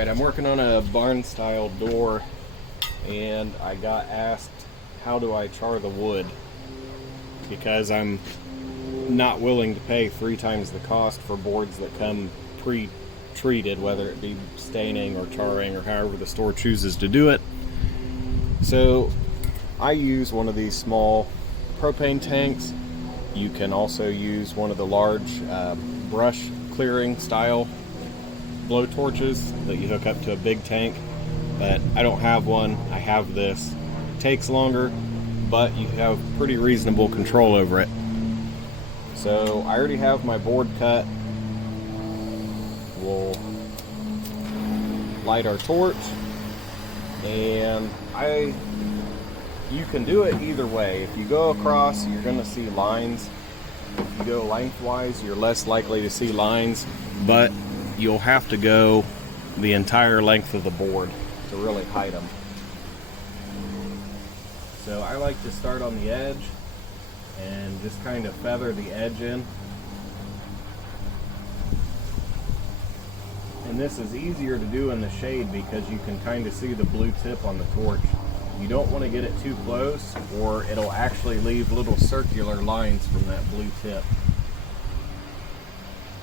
Alright, I'm working on a barn style door, and I got asked how do I char the wood, because I'm not willing to pay 3 times the cost for boards that come pre-treated, whether it be staining or charring or however the store chooses to do it. So I use one of these small propane tanks. You can also use one of the large brush clearing style blow torches that you hook up to a big tank, but I don't have one. I have this. It takes longer, but you have pretty reasonable control over it. So I already have my board cut. We'll light our torch, and you can do it either way. If you go across, you're going to see lines. If you go lengthwise, you're less likely to see lines, but you'll have to go the entire length of the board to really hide them. So I like to start on the edge and just kind of feather the edge in. And this is easier to do in the shade because you can kind of see the blue tip on the torch. You don't want to get it too close, or it'll actually leave little circular lines from that blue tip.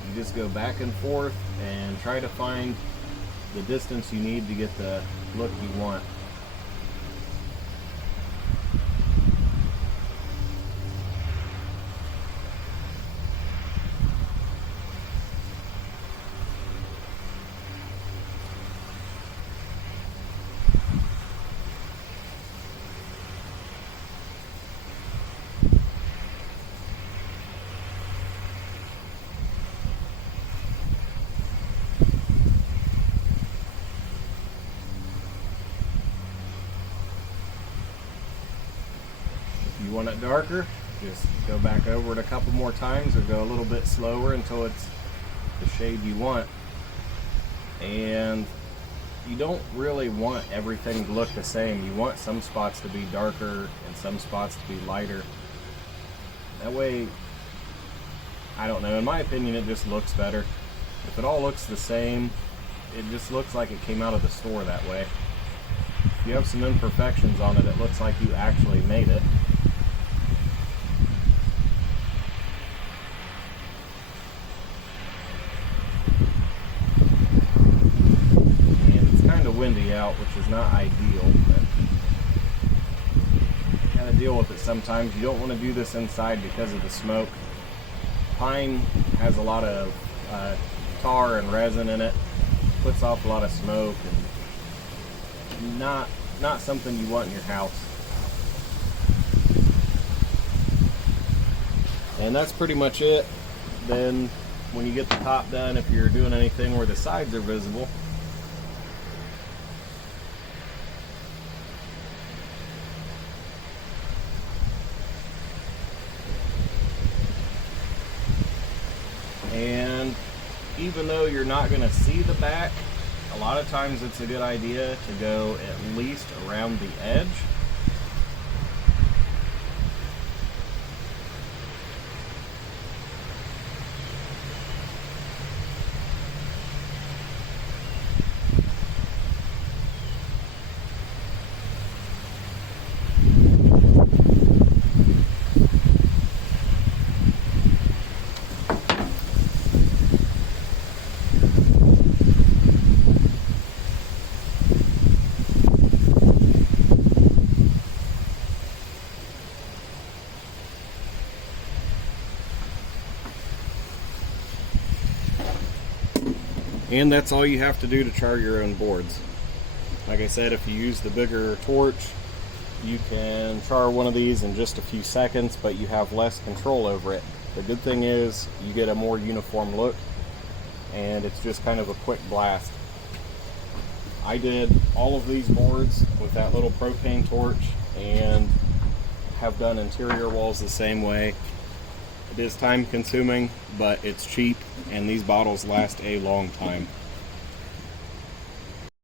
You just go back and forth and try to find the distance you need to get the look you want. If you want it darker, just go back over it a couple more times, or go a little bit slower until it's the shade you want. And you don't really want everything to look the same. You want some spots to be darker and some spots to be lighter. That way, I don't know, in my opinion, it just looks better. If it all looks the same, it just looks like it came out of the store that way. If you have some imperfections on it, it looks like you actually made it. Windy out, which is not ideal, but you gotta deal with it sometimes. You don't want to do this inside because of the smoke. Pine has a lot of tar and resin in it, puts off a lot of smoke, and not something you want in your house. And that's pretty much it. Then when you get the top done, if you're doing anything where the sides are visible, and even though you're not going to see the back, a lot of times it's a good idea to go at least around the edge. And that's all you have to do to char your own boards. Like I said, if you use the bigger torch, you can char one of these in just a few seconds, but you have less control over it. The good thing is you get a more uniform look, and it's just kind of a quick blast. I did all of these boards with that little propane torch, and have done interior walls the same way. It is time consuming, but it's cheap, and these bottles last a long time.